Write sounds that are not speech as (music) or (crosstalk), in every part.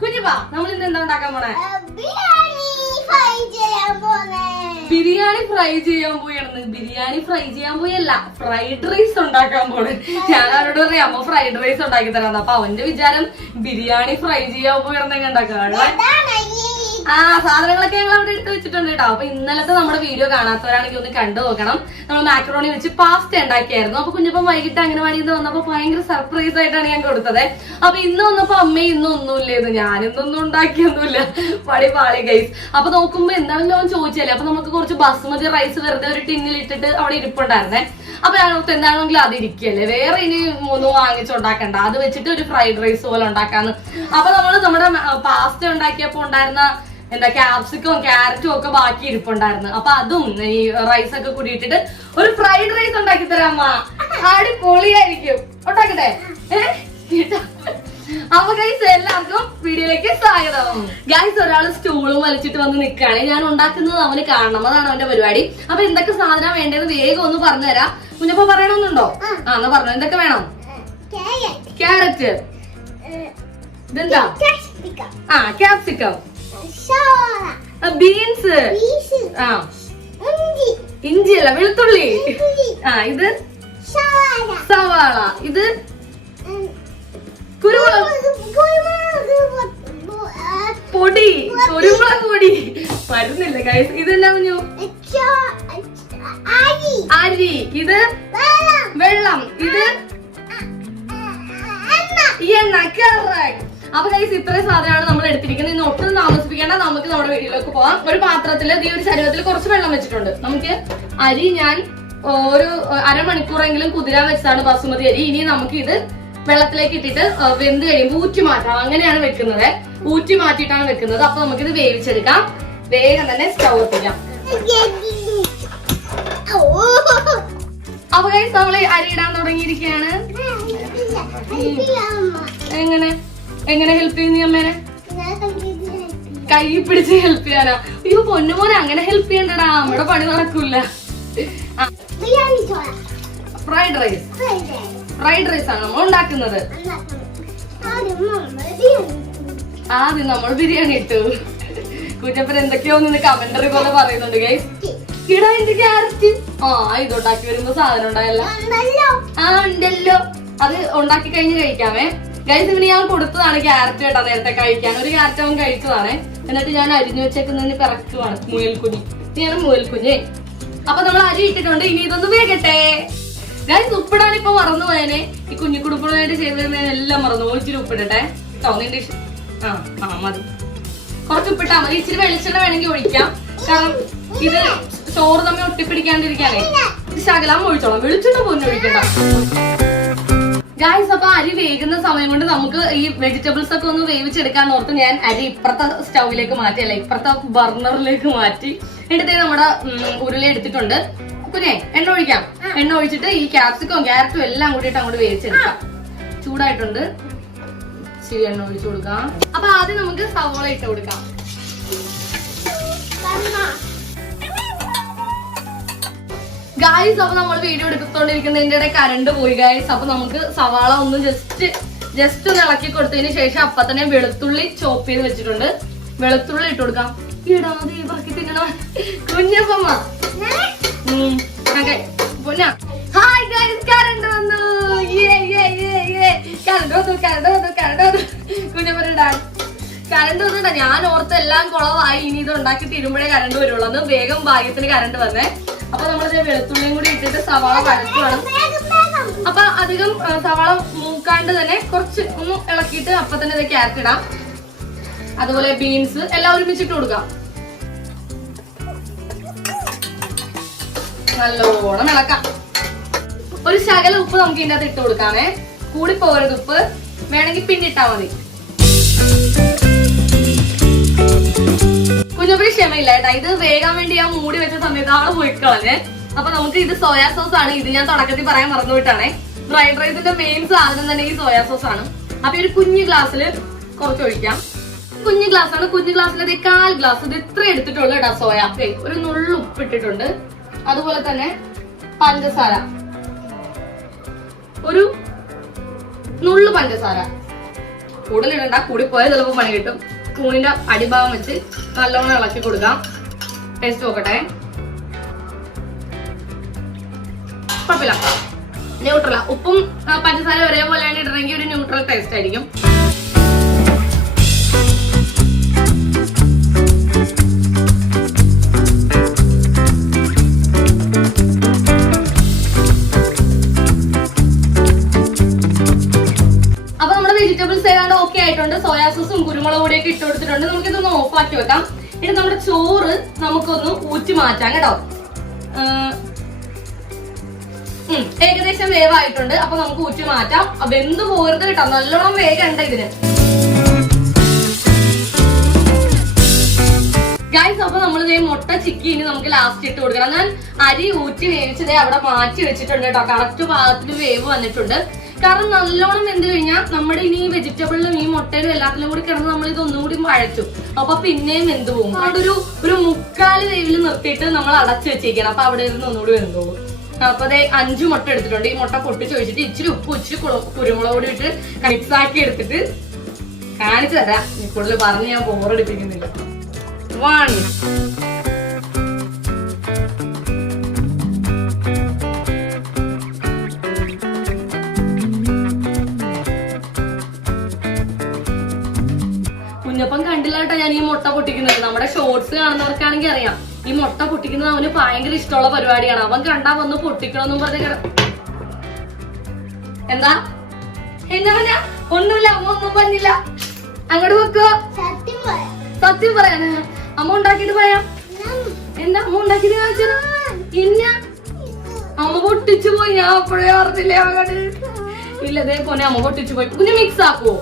കുഞ്ഞിപ്പാ നമ്മൾ ഇന്ന് എന്താ ഉണ്ടാക്കാൻ പോണേ? ബിരിയാണി ഫ്രൈ ചെയ്യാൻ പോയാണ് ബിരിയാണി ഫ്രൈ ചെയ്യാൻ പോയല്ല ഫ്രൈഡ് റൈസ് ഉണ്ടാക്കാൻ പോണ്. ഞാൻ അവരോട് പറയാം അമ്മ ഫ്രൈഡ് റൈസ് ഉണ്ടാക്കി തരാന്ന്. അപ്പൊ അവന്റെ വിചാരം ബിരിയാണി ഫ്രൈ ചെയ്യാൻ പോയാണെന്ന് ഉണ്ടാക്കുക അതാണ് ഈ ആ സാധനങ്ങളൊക്കെ ഞങ്ങൾ അവിടെ എടുത്ത് വെച്ചിട്ടുണ്ട് കേട്ടോ. അപ്പൊ ഇന്നലത്തെ നമ്മുടെ വീഡിയോ കാണാത്തവരാണെങ്കിൽ ഒന്ന് കണ്ടു നോക്കണം. നമ്മൾ മാക്രോണി വെച്ച് പാസ്ത ഉണ്ടാക്കിയായിരുന്നു. അപ്പൊ കുഞ്ഞപ്പം വൈകിട്ട് അംഗനവാടിയിൽ നിന്ന് വന്നപ്പോ ഭയങ്കര സർപ്രൈസ് ആയിട്ടാണ് ഞാൻ കൊടുത്തത്. അപ്പൊ ഇന്ന് വന്നപ്പോ അമ്മ ഇന്നും ഒന്നുമില്ലായിരുന്നു. ഞാൻ ഒന്നും ഉണ്ടാക്കിയൊന്നുമില്ല. പടി പാളി ഗൈസ് അപ്പൊ നോക്കുമ്പോ എന്താണെങ്കിലും ഞാൻ ചോദിച്ചല്ലേ? അപ്പൊ നമുക്ക് കുറച്ച് ബസ്മതി റൈസ് വെറുതെ ഒരു ടിന്നിൽ ഇട്ടിട്ട് അവിടെ ഇരിപ്പുണ്ടായിരുന്നേ. അപ്പൊ ഞാൻ ഓർത്ത് എന്താണെങ്കിലും അത് ഇരിക്കല്ലേ വേറെ ഇനി ഒന്നും വാങ്ങിച്ചുണ്ടാക്കണ്ട അത് വെച്ചിട്ട് ഒരു ഫ്രൈഡ് റൈസ് പോലെ ഉണ്ടാക്കാന്ന്. അപ്പൊ നമ്മൾ നമ്മുടെ പാസ്ത ഉണ്ടാക്കിയപ്പോ ഉണ്ടായിരുന്ന എന്താ ക്യാപ്സിക്കും ക്യാരറ്റും ഒക്കെ ബാക്കി ഇരിപ്പുണ്ടായിരുന്നു. അപ്പൊ അതും ഈ റൈസ് ഒക്കെ കൂടി ഇട്ടിട്ട് ഒരു ഫ്രൈഡ് റൈസ് ഉണ്ടാക്കി തരാമ അടിപൊളിയായിരിക്കും. ഉണ്ടാക്കട്ടെ? അപ്പൊ ഗൈസ് എല്ലാവർക്കും വീഡിയോയിലേക്ക് സ്വാഗതം. ഗൈസ് ഒരാൾ സ്റ്റൂളും വലിച്ചിട്ട് വന്ന് നിൽക്കുകയാണ് ഞാൻ ഉണ്ടാക്കുന്നത് അവന് കാണണം. അതാണ് അവന്റെ പരിപാടി. അപ്പൊ എന്തൊക്കെ സാധനം വേണ്ടതെന്ന് വേഗം ഒന്ന് പറഞ്ഞുതരാം കുഞ്ഞപ്പ പറയണമെന്നുണ്ടോ? ആ. എന്നാ പറഞ്ഞു. എന്തൊക്കെ വേണം? ക്യാരറ്റ് ഇതെന്താ? ആ ക്യാപ്സിക്കം ബീൻസ് ആ. ഇഞ്ചി അല്ല വെളുത്തുള്ളി. ആ ഇത് സവാള. ഇത് പൊടി. കുരുമുളക് പൊടി. വരുന്നില്ല ഗൈസ് ഇതെല്ലാം കുഞ്ഞു. അരി. ഇത് വെള്ളം. ഇത് എണ്ണ. കറക്റ്റ്. അപ്പൊ ഗൈസ് ഇത്രയും സാധനമാണ് നമ്മൾ എടുത്തിരിക്കുന്നത്. ഇന്ന് ഒട്ടും താമസിപ്പിക്കേണ്ട. നമുക്ക് നമ്മുടെ വീട്ടിലേക്ക് പോവാം. ഒരു പാത്രത്തിൽ ഈ ഒരു ശരീരത്തിൽ കുറച്ച് വെള്ളം വെച്ചിട്ടുണ്ട്. നമുക്ക് അരി ഞാൻ ഒരു അരമണിക്കൂറെങ്കിലും കുതിരാൻ വെച്ചതാണ് ബസുമതി അരി. ഇനി നമുക്ക് ഇത് വെള്ളത്തിലേക്ക് ഇട്ടിട്ട് വെന്ത് കഴിയുമ്പോൾ ഊറ്റി മാറ്റാം. അങ്ങനെയാണ് വെക്കുന്നത്. ഊറ്റി മാറ്റിയിട്ടാണ് വെക്കുന്നത്. അപ്പൊ നമുക്കിത് വേവിച്ചെടുക്കാം. വേഗം തന്നെ സ്റ്റൗ എത്തിക്കാം അപ്പൊ കൈസ് നമ്മൾ അരി ഇടാൻ തുടങ്ങിയിരിക്കുകയാണ്. എങ്ങനെ? എങ്ങനെ ഹെൽപ്പ് ചെയ്യുന്നു അമ്മേനെ? കൈ പിടിച്ച് ഹെൽപ്പ് ചെയ്യാനോ? അയ്യോ പൊന്നുമോനെ അങ്ങനെ ഹെൽപ്പ് ചെയ്യണ്ടടാ. നമ്മുടെ പണി നടക്കൂല. ഫ്രൈഡ് റൈസ് ഫ്രൈഡ് റൈസ് ആണ് നമ്മൾ ഉണ്ടാക്കുന്നത്? ആദ്യം നമ്മൾ ബിരിയാണി ഇട്ടു. കുഞ്ഞപ്പൻ എന്തൊക്കെയോ നിന്ന് കമന്ററി പോലെ പറയുന്നുണ്ട് ഗൈസ് ഇടാ എന്റെ ക്യാരറ്റ്. ആ ഇത് ഉണ്ടാക്കി വരുമ്പോ സാധനം ഉണ്ടായല്ലോ. ആ ഉണ്ടല്ലോ. അത് ഉണ്ടാക്കി കഴിഞ്ഞ് കഴിക്കാമേ. ഗൈസ് ഇവന് ഞാൻ കൊടുത്തതാണ് ക്യാരറ്റ് കേട്ടാ നേരത്തെ കഴിക്കാൻ. ഒരു ക്യാരറ്റ് അവൻ കഴിച്ചതാണ്. എന്നിട്ട് ഞാൻ അരിഞ്ഞു വെച്ചേക്കുന്നതിന് പിറക്കുവാണ്. മുയൽക്കുഞ്ഞി. ഞാൻ മുയൽക്കുഞ്ഞേ. അപ്പൊ നമ്മൾ അരി ഇട്ടിട്ടുണ്ട്. ഇനി ഇതൊന്ന് വേഗട്ടെ. ഗൈസ് ഉപ്പിടാൻ ഇപ്പൊ മറന്നു പോയനെ. ഈ കുഞ്ഞിക്കുടുപ്പിന് വേണ്ടി ചെയ്തതെല്ലാം മറന്നു പോയി. ഇച്ചിരി ഉപ്പിടട്ടെ. കേട്ടോ നിന്റെ ഇഷ്ടം ആ ആ മതി. കുറച്ച് ഉപ്പിട്ടാ മതി. ഇച്ചിരി വെളിച്ചെണ്ണ വേണമെങ്കിൽ ഒഴിക്കാം. കാരണം ഇത് ചോറ് തമ്മിൽ ഒട്ടിപ്പിടിക്കാണ്ടിരിക്കാനേ. ശകലം ഒഴിച്ചോളാം. വെളിച്ചെണ്ണ പോലും ഒഴിക്കണ്ട. ഗായ്സ് അപ്പൊ അരി വേകുന്ന സമയം കൊണ്ട് നമുക്ക് ഈ വെജിറ്റബിൾസ് ഒക്കെ ഒന്ന് വേവിച്ചെടുക്കാൻ ഓർത്ത് ഞാൻ അരി ഇപ്പുറത്തെ സ്റ്റൗവിലേക്ക് മാറ്റി അല്ല ഇപ്പുറത്തെ ബർണറിലേക്ക് മാറ്റി. എന്നിട്ട് നമ്മുടെ ഉരുളി എടുത്തിട്ടുണ്ട്. കുഞ്ഞേ എണ്ണ ഒഴിക്കാം. എണ്ണ ഒഴിച്ചിട്ട് ഈ ക്യാപ്സിക്കും ക്യാരറ്റും എല്ലാം കൂടിയിട്ട് അങ്ങോട്ട് വേവിച്ചെടുക്കാം. ചൂടായിട്ടുണ്ട്. ശരി എണ്ണ ഒഴിച്ചു കൊടുക്കാം. അപ്പൊ ആദ്യം നമുക്ക് സവോള ഇട്ട് കൊടുക്കാം. ഗായ്സ് അപ്പൊ നമ്മൾ വീഡിയോ എടുത്തോണ്ടിരിക്കുന്നതിന്റെ ഇടയിൽ കറണ്ട് പോയി ഗായ്സ് അപ്പൊ നമുക്ക് സവാള ഒന്ന് ജസ്റ്റ് ജസ്റ്റ് ഒന്ന് ഇളക്കി കൊടുത്തതിന് ശേഷം അപ്പൊ തന്നെ വെളുത്തുള്ളി ചോപ്പ് ചെയ്ത് വെച്ചിട്ടുണ്ട്. വെളുത്തുള്ളി ഇട്ട് കൊടുക്കാം. ഇടാതെ ബാക്കി തിന്നണ കുഞ്ഞപ്പമ്മ. പൊന്നാ. ഹായ് ഗായ്സ് കറണ്ട് വന്നു. കറണ്ട് വന്നു കറണ്ട് വന്നു കറണ്ട് വന്നു. കുഞ്ഞപ്പന ഡാൻസ് കറണ്ട് വന്നിട്ടാ ഞാൻ ഓർത്ത് എല്ലാം കുളമായി ഇനി ഇത് ഉണ്ടാക്കി തീരുമ്പോഴേ കറണ്ട് വരുള്ളൂ. അന്ന് വേഗം ഭാഗ്യത്തിന് കറണ്ട് വന്നേ. അപ്പൊ നമ്മളിത് വെളുത്തുള്ളിയും കൂടി ഇട്ടിട്ട് സവാള വഴച്ചു വേണം അപ്പൊ അധികം സവാള മൂക്കാണ്ട് തന്നെ കുറച്ച് ഒന്ന് ഇളക്കിയിട്ട് അപ്പൊ തന്നെ ഇത് ക്യാരറ്റ് ഇടാം. അതുപോലെ ബീൻസ് എല്ലാം ഒരുമിച്ചിട്ട് കൊടുക്കാം. നല്ലോണം ഇളക്കാം. ഒരു ശകല ഉപ്പ് നമുക്ക് ഇതിനകത്ത് ഇട്ട് കൊടുക്കാമേ. കൂടി പോകരുത് ഉപ്പ്. വേണമെങ്കിൽ പിന്നിട്ടാ മതി. കുഞ്ഞുപുരി ക്ഷമയില്ല ഇത് വേഗാൻ വേണ്ടി ഞാൻ മൂടി വെച്ച സമയത്ത് ആൾ പോയി കളഞ്ഞേ അപ്പൊ നമുക്ക് ഇത് സോയാ സോസ് ആണ്. ഇത് ഞാൻ തുടക്കത്തിൽ പറയാൻ മറന്നുപോയിട്ടാണേ ഫ്രൈഡ് റൈസിന്റെ മെയിൻ സാധനം തന്നെ ഈ സോയാ സോസ് ആണ്. അപ്പൊ ഒരു കുഞ്ഞു ഗ്ലാസ്സിൽ കുറച്ച് ഒഴിക്കാം. കുഞ്ഞു ഗ്ലാസ് ആണ്. കുഞ്ഞു ഗ്ലാസ്സിൽ കാൽ ഗ്ലാസ് ഇത് ഇത്ര എടുത്തിട്ടുള്ളൂ കേട്ടോ സോയ. ഒരു നുള്ളു ഉപ്പ് ഇട്ടിട്ടുണ്ട്. അതുപോലെ തന്നെ പഞ്ചസാര. ഒരു നുള്ളു പഞ്ചസാര. കൂടുതലിടണ്ട. കൂടി പോയാൽ ചിലപ്പോൾ പണി കിട്ടും. സ്പൂണിന്റെ അടിഭാഗം വെച്ച് നല്ലോണം ഇളക്കി കൊടുക്കാം. ടേസ്റ്റ് നോക്കട്ടെ. കുഴപ്പമില്ല. ന്യൂട്രല ഉപ്പും പഞ്ചസാര ഒരേപോലെയാണ് ഇടണമെങ്കിൽ ഒരു ന്യൂട്രൽ ടേസ്റ്റ് ആയിരിക്കും. സോയാ സോസും കുരുമുളക് പൊടിയൊക്കെ ഇട്ട് കൊടുത്തിട്ടുണ്ട്. നമുക്ക് ഇതൊന്ന് ഓഫ് ആക്കി വെക്കാം. ഇനി നമ്മുടെ ചോറ് നമുക്കൊന്ന് ഊറ്റി മാറ്റാം കേട്ടോ. ഏകദേശം വേവായിട്ടുണ്ട്. അപ്പൊ നമുക്ക് ഊറ്റി മാറ്റാം. വെന്ത് പോരുത് കേട്ടോ. നല്ലോണം വേഗണ്ട ഇതിന്. ഗൈസ് അപ്പൊ നമ്മൾ മുട്ട ചിക്കി ഇനി നമുക്ക് ലാസ്റ്റ് ഇട്ട് കൊടുക്കണം. ഞാൻ അരി ഊറ്റി വേവിച്ചതേ അവിടെ മാറ്റി വെച്ചിട്ടുണ്ട് കേട്ടോ. കറക്റ്റ് പാകത്തിന് വേവ് വന്നിട്ടുണ്ട്. കാരണം നല്ലോണം വെന്ത് കഴിഞ്ഞാൽ നമ്മുടെ ഇനി വെജിറ്റബിളിലും ഈ മുട്ടയിലും എല്ലാത്തിലും കൂടി കിടന്ന് നമ്മൾ ഇത് ഒന്നും കൂടി വഴറ്റും. അപ്പൊ പിന്നെയും വെന്ത് പോകും. അവിടെ ഒരു ഒരു മുക്കാൽ വേവിൽ നിർത്തിയിട്ട് നമ്മൾ അടച്ചു വെച്ചേക്കണം. അപ്പൊ അവിടെ ഇരുന്ന് ഒന്നുകൂടി വെന്ത് പോകും. അപ്പൊ അതെ അഞ്ചു മുട്ട എടുത്തിട്ടുണ്ട്. ഈ മുട്ട പൊട്ടിച്ച് വെച്ചിട്ട് ഇച്ചിരി ഉപ്പ് ഇച്ചിരി കുരുമുളക് കൂടി ഇട്ട് മിക്സ് ആക്കി എടുത്തിട്ട് കാണിച്ചു തരാം. കൂടുതൽ പറഞ്ഞ് ഞാൻ ബോറടിപ്പിക്കുന്നില്ല വൺ കുഞ്ഞപ്പം ഞാൻ ഈ മുട്ട പൊട്ടിക്കുന്നത്. നമ്മുടെ ഷോർട്സ് കാണുന്നവർക്കാണെങ്കിൽ അറിയാം. ഈ മുട്ട പൊട്ടിക്കുന്നത് അവന് ഭയങ്കര ഇഷ്ടമുള്ള പരിപാടിയാണ്. അവൻ കണ്ടാ വന്ന് പൊട്ടിക്കണമെന്നും പറഞ്ഞ എന്താ? എന്നാ പറഞ്ഞ? ഒന്നുമില്ല അമ്മ ഒന്നും പറഞ്ഞില്ല. അങ്ങോട്ട് വെക്കുക സത്യം പറയാം. സത്യം പറയാന്? അമ്മ ഉണ്ടാക്കിട്ട് പറയാം എന്താ അമ്മ ഉണ്ടാക്കിട്ട് കാണിച്ചത്? ഇല്ല. അമ്മ പൊട്ടിച്ചു പോയി. ഞാൻ അപ്പോഴേ പറഞ്ഞില്ലേ അങ്ങോട്ട് ഇല്ല ഇതേ പോലെ അമ്മ പൊട്ടിച്ചു പോയി. കുഞ്ഞ് മിക്സ് ആക്കുവോ?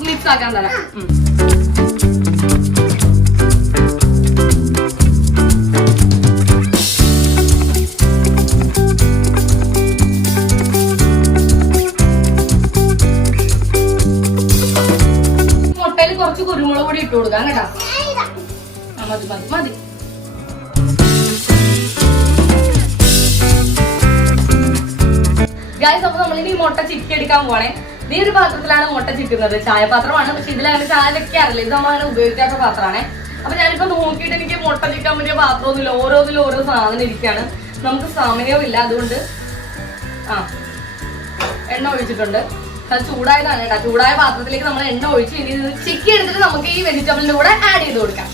മിക്സ് ആക്കാൻ തരാം കുറച്ച് കുരുമുളക് പൊടി ഇട്ട് കൊടുക്കാം കേട്ടോ. മതി മതി മതി. ഗായ്സ് അപ്പൊ നമ്മളിനി മുട്ട ചിക്കി എടുക്കാൻ പോണേ ഈ ഒരു പാത്രത്തിലാണ് മുട്ട ചിക്കുന്നത്. ചായപാത്രമാണ്. പക്ഷെ ഇതിലാണ് ചായ വെക്കാറില്ല ഇത് നമ്മളങ്ങനെ ഉപയോഗിക്കാത്ത പാത്രമാണ്. അപ്പൊ ഞാനിപ്പോ നോക്കിയിട്ട് എനിക്ക് മുട്ട ചിക്കാൻ പറ്റിയ പാത്രമൊന്നുമില്ല. ഓരോന്നിലും ഓരോ സാധനം ഇരിക്കുകയാണ്. നമുക്ക് സമയവും ഇല്ല. അതുകൊണ്ട് ആ എണ്ണ ഒഴിച്ചിട്ടുണ്ട്. അത് ചൂടായതാണ് കേട്ടോ. ചൂടായ പാത്രത്തിലേക്ക് നമ്മൾ എണ്ണ ഒഴിച്ച് ഇനി ചിക്കി എടുത്തിട്ട് നമുക്ക് ഈ വെജിറ്റബിളിന്റെ കൂടെ ആഡ് ചെയ്ത് കൊടുക്കാം.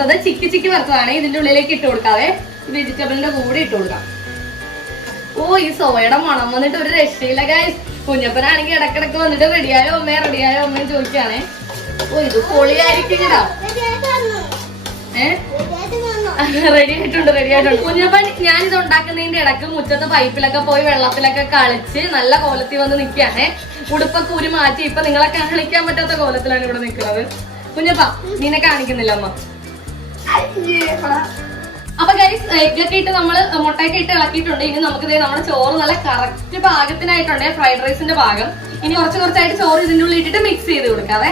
വറുത്തത് ചിക്കി ചിക്കി വറുത്തതാണ്. ഇതിന്റെ ഉള്ളിലേക്ക് ഇട്ട് കൊടുക്കാവേ. വെജിറ്റബിളിന്റെ കൂടെ ഇട്ട് കൊടുക്കാം. ഓ ഈ സോയയുടെ മണം വന്നിട്ട് ഒരു രക്ഷയില്ല ഗൈസ് കുഞ്ഞപ്പനാണെങ്കിൽ ഇടക്കിടക്ക് വന്നിട്ട് റെഡിയായോ അമ്മേ റെഡിയായോ അമ്മയും ചോദിക്കാണേ ഓ ഇത് പൊളിയായിരിക്കും റെഡി ആയിട്ടുണ്ട് റെഡി ആയിട്ടുണ്ട്. കുഞ്ഞപ്പൻ ഞാൻ ഇത് ഉണ്ടാക്കുന്നതിന്റെ ഇടയ്ക്ക് മുറ്റത്ത് പൈപ്പിലൊക്കെ പോയി വെള്ളത്തിലൊക്കെ കളിച്ച് നല്ല കോലത്തിൽ വന്ന് നിൽക്കുകയാണേ. ഉടുപ്പൊക്കെ ഊരി മാറ്റി ഇപ്പൊ നിങ്ങളെ കാണിക്കാൻ പറ്റാത്ത കോലത്തിലാണ് ഇവിടെ നിൽക്കുന്നത്. കുഞ്ഞപ്പ നിന്നെ കാണിക്കുന്നില്ല അമ്മ. അപ്പൊ ഗൈസ് എഗ്ഗൊക്കെ ഇട്ട് നമ്മൾ മുട്ടയൊക്കെ ഇട്ട് ഇളക്കിയിട്ടുണ്ട്. ഇനി നമുക്ക് ദേ നമ്മുടെ ചോറ് നല്ല കറക്റ്റ് പാകത്തിനായിട്ടുണ്ട്. ഫ്രൈഡ് റൈസിന്റെ ഭാഗം ഇനി കുറച്ച് കുറച്ചായിട്ട് ചോറ് ഇതിന്റെ ഉള്ളിൽ ഇട്ടിട്ട് മിക്സ് ചെയ്ത് കൊടുക്കാവേ.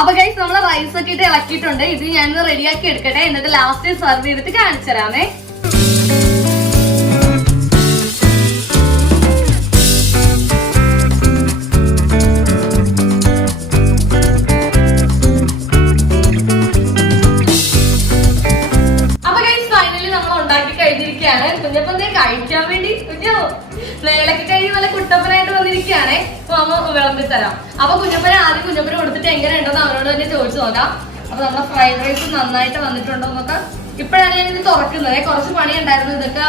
അപ്പൊ ഗൈസ് നമ്മൾ റൈസ് ഒക്കെ ഇട്ട് ഇളക്കിയിട്ടുണ്ട്. ഇത് ഞാൻ റെഡിയാക്കി എടുക്കട്ടെ. എന്നിട്ട് ലാസ്റ്റ് സെർവ് ചെയ്തിട്ട് കാണിച്ചു തരാമേ നോക്കാം അപ്പൊ നമ്മുടെ ഫ്രൈഡ് റൈസ് നന്നായിട്ട് വന്നിട്ടുണ്ടോ എന്നൊക്കെ. ഇപ്പോഴാണ് ഞാൻ ഇത് തുറക്കുന്നത് കുറച്ച് പണി ഉണ്ടായിരുന്നു ഇതൊക്കെ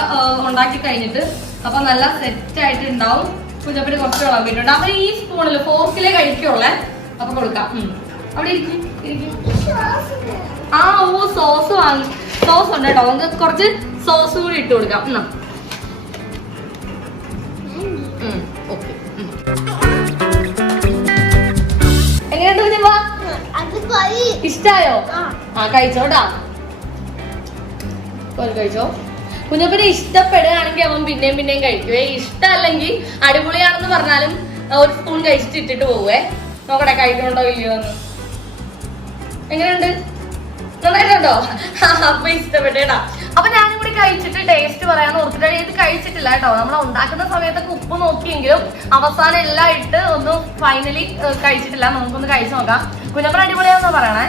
ഉണ്ടാക്കി കഴിഞ്ഞിട്ട്. അപ്പൊ നല്ല സെറ്റ് ആയിട്ട് ഉണ്ടാവും. കുഞ്ഞപ്പന് കുറച്ച് വിളമ്പിയിട്ടുണ്ട് അപ്പൊ ഈ സ്പൂണിൽ ഫോർക്കിലേ കഴിക്കുള്ളേ. അപ്പൊ കൊടുക്കാം. അവിടെ ഇരിക്കും ആ ഓ സോസ് വാങ്ങി. സോസ് ഉണ്ട് കേട്ടോ. നമുക്ക് കുറച്ച് സോസ് കൂടി ഇട്ട് കൊടുക്കാം. ഓക്കെ. ഇഷ്ടായോ ആ. കഴിച്ചോട്ടാ കഴിച്ചോ കുഞ്ഞപ്പനെ ഇഷ്ടപ്പെടുകയാണെങ്കിൽ അവൻ പിന്നെയും പിന്നെയും കഴിക്കുവേ. ഇഷ്ടമല്ലെങ്കിൽ അടിപൊളിയാണെന്ന് പറഞ്ഞാലും ഒരു സ്പൂൺ കഴിച്ചിട്ട് ഇട്ടിട്ട് പോവേ. നോക്കട്ടെ കഴിക്കണുണ്ടോ ഇല്ലയോ എന്ന്. എങ്ങനെയുണ്ട്? നന്നായിട്ടുണ്ടോ? അപ്പൊ ഇഷ്ടപ്പെട്ടേടാ അപ്പൊ ഞാനും കൂടി കഴിച്ചിട്ട് ടേസ്റ്റ് പറയാൻ ഓർത്തിട്ട് ഇത് കഴിച്ചിട്ടില്ല കേട്ടോ നമ്മൾ ഉണ്ടാക്കുന്ന സമയത്തൊക്കെ ഉപ്പ് നോക്കിയെങ്കിലും അവസാനം എല്ലാം ഇട്ട് ഒന്ന് ഫൈനലി കഴിച്ചിട്ടില്ല. നമുക്കൊന്ന് കഴിച്ചു നോക്കാം. കുഞ്ഞപ്പൻ അടിപൊളിയാണെന്ന് പറയണേ.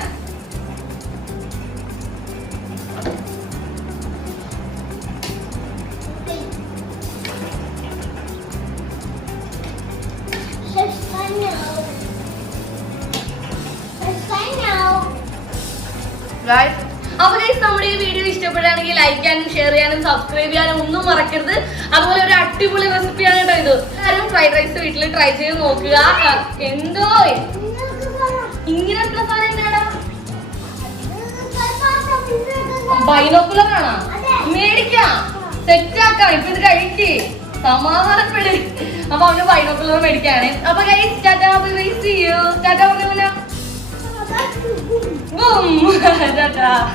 അപ്പൊ ഗൈസ് നമ്മുടെ ഈ വീഡിയോ ഇഷ്ടപ്പെടുകയാണെങ്കിൽ ലൈക്ക് ചെയ്യാനും ഷെയർ ചെയ്യാനും സബ്സ്ക്രൈബ് ചെയ്യാനും ഒന്നും മറക്കരുത്. അതുപോലെ ഒരു അടിപൊളി റെസിപ്പിയാണ് കേട്ടോ ഇത്. എല്ലാവരും ഫ്രൈഡ് റൈസ് വീട്ടിൽ ട്രൈ ചെയ്ത് നോക്കുക. എന്തോ? ഇങ്ങനത്തെ സാധനം എന്നാടാ ബൈനോക്കുലർ ആണോ? മേടിക്കാം. സെറ്റ് ആക്കാം. ഇപ്പൊ ഇത് കഴിക്ക്. സമാധാനപ്പെട്. അപ്പൊ അവന് ബൈനോക്കുലർ മേടിക്കാണ്. അപ്പൊ guys tata bye bye you tata പറഞ്ഞു ടാറ്റാ (laughs)